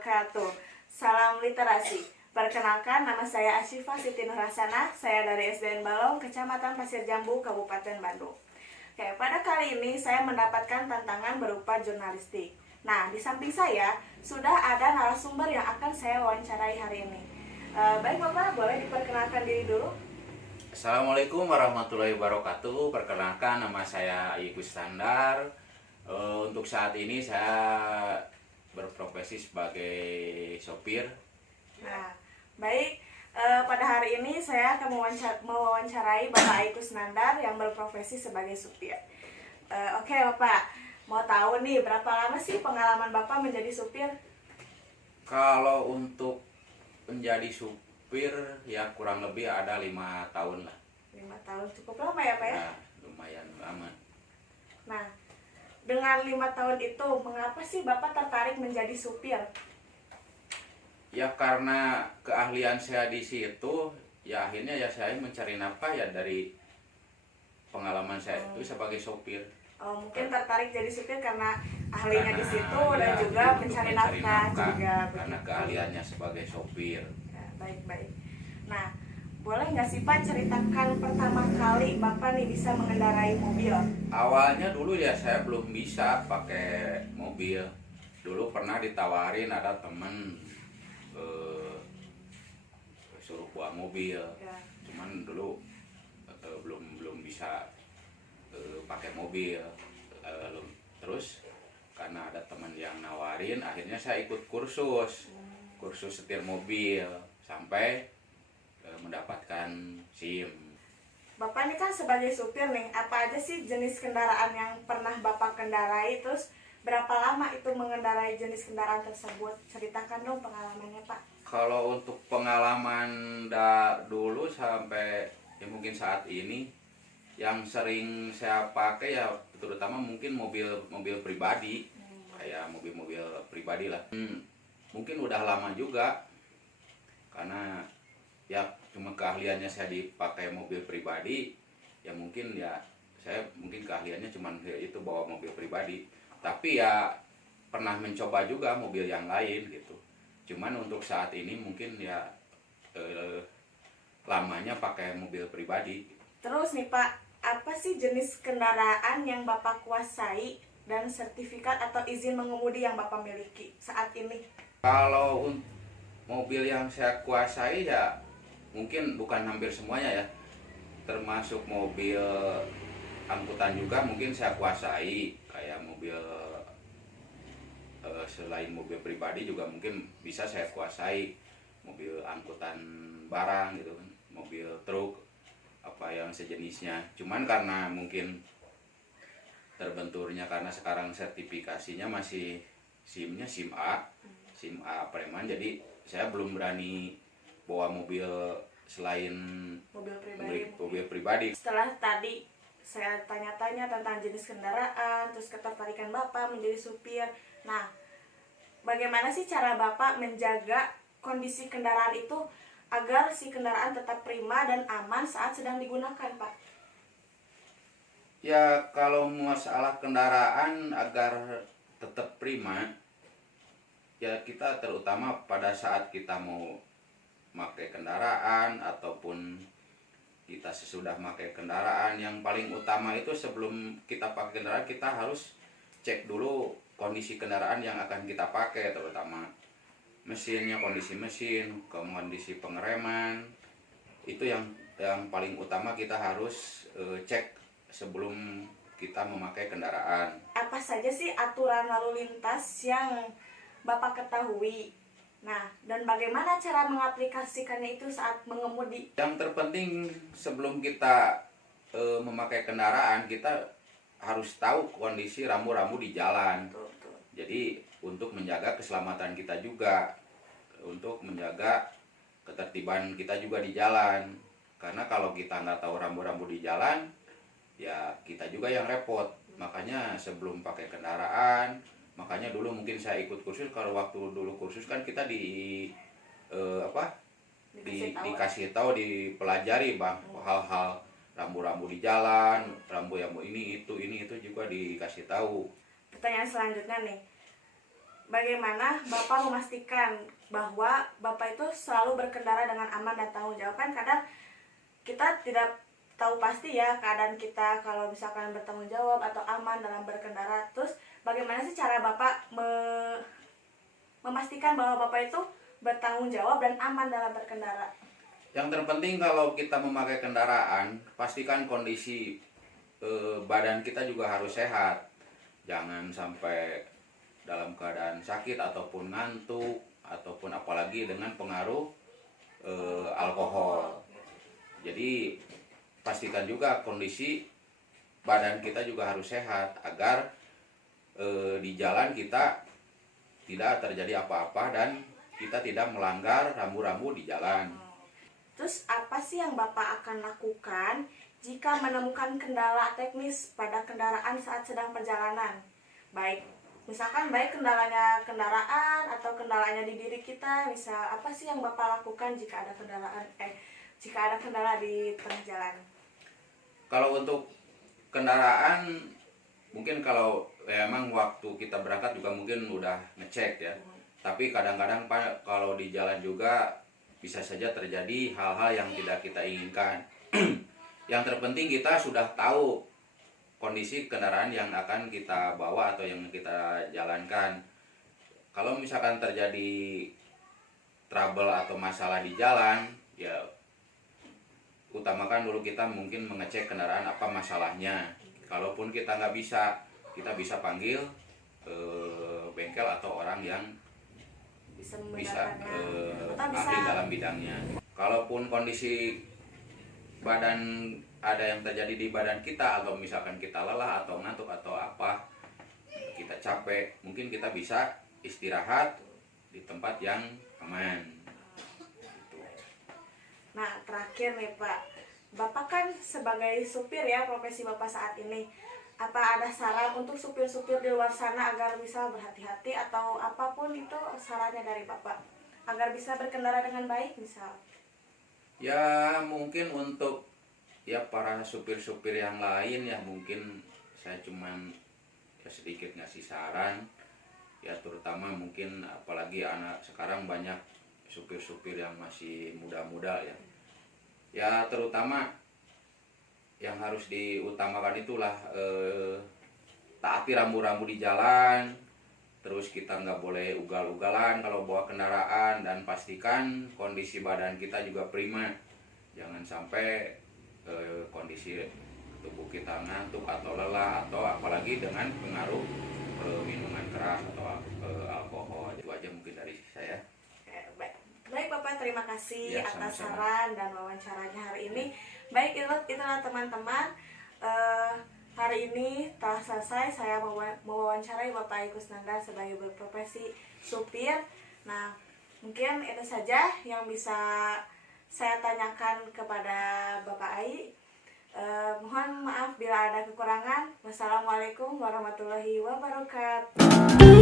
wabarakatuh. Salam literasi. Perkenalkan, nama saya Asyifa Siti Nurhasana. Saya dari SDN Balong, Kecamatan Pasir Jambu, Kabupaten Bandung. Oke, pada kali ini saya mendapatkan tantangan berupa jurnalistik. Nah, di samping saya sudah ada narasumber yang akan saya wawancarai hari ini. Baik Bapak, boleh diperkenalkan diri dulu? Assalamualaikum warahmatullahi wabarakatuh. Perkenalkan, nama saya Igus Standar. Untuk saat ini saya berprofesi sebagai sopir. Nah, baik. Pada hari ini saya akan mewawancarai Bapak Igus Nandar yang berprofesi sebagai supir. Oke Bapak, mau tahu nih berapa lama sih pengalaman Bapak menjadi supir? Kalau untuk menjadi supir ya kurang lebih ada 5 tahun lah. 5 tahun cukup lama ya Pak ya? Nah, lumayan lama. Nah, dengan 5 tahun itu, mengapa sih Bapak tertarik menjadi supir? Ya karena keahlian saya di situ, ya akhirnya ya saya mencari nafkah ya dari pengalaman saya itu sebagai sopir. Mungkin tertarik jadi supir karena ahlinya di situ Karena, dan ya, juga untuk mencari nafkah juga. karena Begitu. keahliannya sebagai sopir. Ya, baik-baik. Nah, boleh nggak sih Pak ceritakan pertama kali Bapak nih bisa mengendarai mobil? Awalnya dulu ya saya belum bisa pakai mobil. Dulu pernah ditawarin ada temen suruh bawa mobil. Ya. Cuman dulu belum bisa pakai mobil. Terus karena ada teman yang nawarin, akhirnya saya ikut kursus setir mobil sampai mendapatkan SIM. Bapak ini kan sebagai supir nih, apa aja sih jenis kendaraan yang pernah Bapak kendarai? Terus berapa lama itu mengendarai jenis kendaraan tersebut? Ceritakan dong pengalamannya Pak. Kalau untuk pengalaman dulu sampai ya mungkin saat ini yang sering saya pakai ya terutama mungkin mobil pribadi, kayak mobil pribadi lah. Mungkin udah lama juga karena ya cuma keahliannya saya dipakai mobil pribadi, ya mungkin ya saya mungkin keahliannya cuma itu bawa mobil pribadi, tapi ya pernah mencoba juga mobil yang lain gitu. Cuman untuk saat ini mungkin ya lamanya pakai mobil pribadi. Terus nih Pak, apa sih jenis kendaraan yang Bapak kuasai dan sertifikat atau izin mengemudi yang Bapak miliki saat ini? Kalau mobil yang saya kuasai ya mungkin bukan hampir semuanya ya, termasuk mobil angkutan juga mungkin saya kuasai, kayak mobil selain mobil pribadi juga mungkin bisa saya kuasai, mobil angkutan barang gitu kan, mobil truk apa yang sejenisnya. Cuman karena mungkin terbenturnya karena sekarang sertifikasinya masih SIM-nya SIM A Preman, jadi saya belum berani bawa mobil selain mobil pribadi. Setelah tadi saya tanya-tanya tentang jenis kendaraan, terus ketertarikan Bapak menjadi supir. Nah, bagaimana sih cara Bapak menjaga kondisi kendaraan itu agar si kendaraan tetap prima dan aman saat sedang digunakan, Pak? Ya kalau masalah kendaraan agar tetap prima, ya kita terutama pada saat kita mau pakai kendaraan ataupun kita sesudah pakai kendaraan, yang paling utama itu sebelum kita pakai kendaraan kita harus cek dulu kondisi kendaraan yang akan kita pakai, terutama mesinnya, kondisi mesin, kondisi pengereman. Itu yang paling utama kita harus cek sebelum kita memakai kendaraan. Apa saja sih aturan lalu lintas yang Bapak ketahui? Nah, dan bagaimana cara mengaplikasikannya itu saat mengemudi? Yang terpenting sebelum kita memakai kendaraan, kita harus tahu kondisi rambu-rambu di jalan. Betul. Jadi untuk menjaga keselamatan kita juga, untuk menjaga ketertiban kita juga di jalan. Karena kalau kita nggak tahu rambu-rambu di jalan, ya kita juga yang repot. Makanya sebelum pakai kendaraan, makanya dulu mungkin saya ikut kursus. Kalau waktu dulu kursus kan kita dikasih tahu, dipelajari bang, hal-hal rambu-rambu di jalan, rambu yang ini itu juga dikasih tahu. Pertanyaan selanjutnya nih, bagaimana Bapak memastikan bahwa Bapak itu selalu berkendara dengan aman dan tanggung jawab? Kan kadang kita tidak tahu pasti ya keadaan kita kalau misalkan bertanggung jawab atau aman dalam berkendara. Terus bagaimana sih cara Bapak memastikan bahwa Bapak itu bertanggung jawab dan aman dalam berkendara? Yang terpenting kalau kita memakai kendaraan, pastikan kondisi badan kita juga harus sehat. Jangan sampai dalam keadaan sakit ataupun ngantuk ataupun apalagi dengan pengaruh alkohol. Jadi pastikan juga kondisi badan kita juga harus sehat agar di jalan kita tidak terjadi apa-apa dan kita tidak melanggar rambu-rambu di jalan. Terus apa sih yang Bapak akan lakukan jika menemukan kendala teknis pada kendaraan saat sedang perjalanan? Misalkan kendalanya kendaraan atau kendalanya di diri kita, misal apa sih yang Bapak lakukan jika ada kendala di tengah jalan? Kalau untuk kendaraan, mungkin kalau emang waktu kita berangkat juga mungkin udah ngecek ya. Tapi kadang-kadang Pak, kalau di jalan juga bisa saja terjadi hal-hal yang tidak kita inginkan. Yang terpenting kita sudah tahu kondisi kendaraan yang akan kita bawa atau yang kita jalankan. Kalau misalkan terjadi trouble atau masalah di jalan, ya utamakan dulu kita mungkin mengecek kendaraan apa masalahnya. Kalaupun kita nggak bisa, kita bisa panggil bengkel atau orang yang bisa ahli dalam bidangnya. Kalaupun kondisi badan ada yang terjadi di badan kita, atau misalkan kita lelah atau ngantuk atau apa, kita capek, mungkin kita bisa istirahat di tempat yang aman. Nah, terakhir nih Pak, Bapak kan sebagai supir ya, profesi Bapak saat ini, apa ada saran untuk supir-supir di luar sana agar bisa berhati-hati atau apapun itu sarannya dari Bapak agar bisa berkendara dengan baik misal? Ya mungkin untuk ya para supir-supir yang lain ya mungkin saya cuman ya sedikit ngasih saran ya, terutama mungkin apalagi anak sekarang banyak supir-supir yang masih muda-muda ya. Ya terutama yang harus diutamakan itulah taati rambu-rambu di jalan. Terus kita nggak boleh ugal-ugalan kalau bawa kendaraan, dan pastikan kondisi badan kita juga prima. Jangan sampai kondisi tubuh kita ngantuk atau lelah, atau apalagi dengan pengaruh minuman keras atau alkohol. Itu aja mungkin dari saya. Baik Bapak, terima kasih Ya, atas sama-sama. saran dan wawancaranya hari ini. Baik, itulah teman-teman, hari ini telah selesai saya mewawancarai Bapak Kusnanda sebagai berprofesi supir. Nah, mungkin itu saja yang bisa saya tanyakan kepada Bapak Ai. Mohon maaf bila ada kekurangan. Wassalamualaikum warahmatullahi wabarakatuh.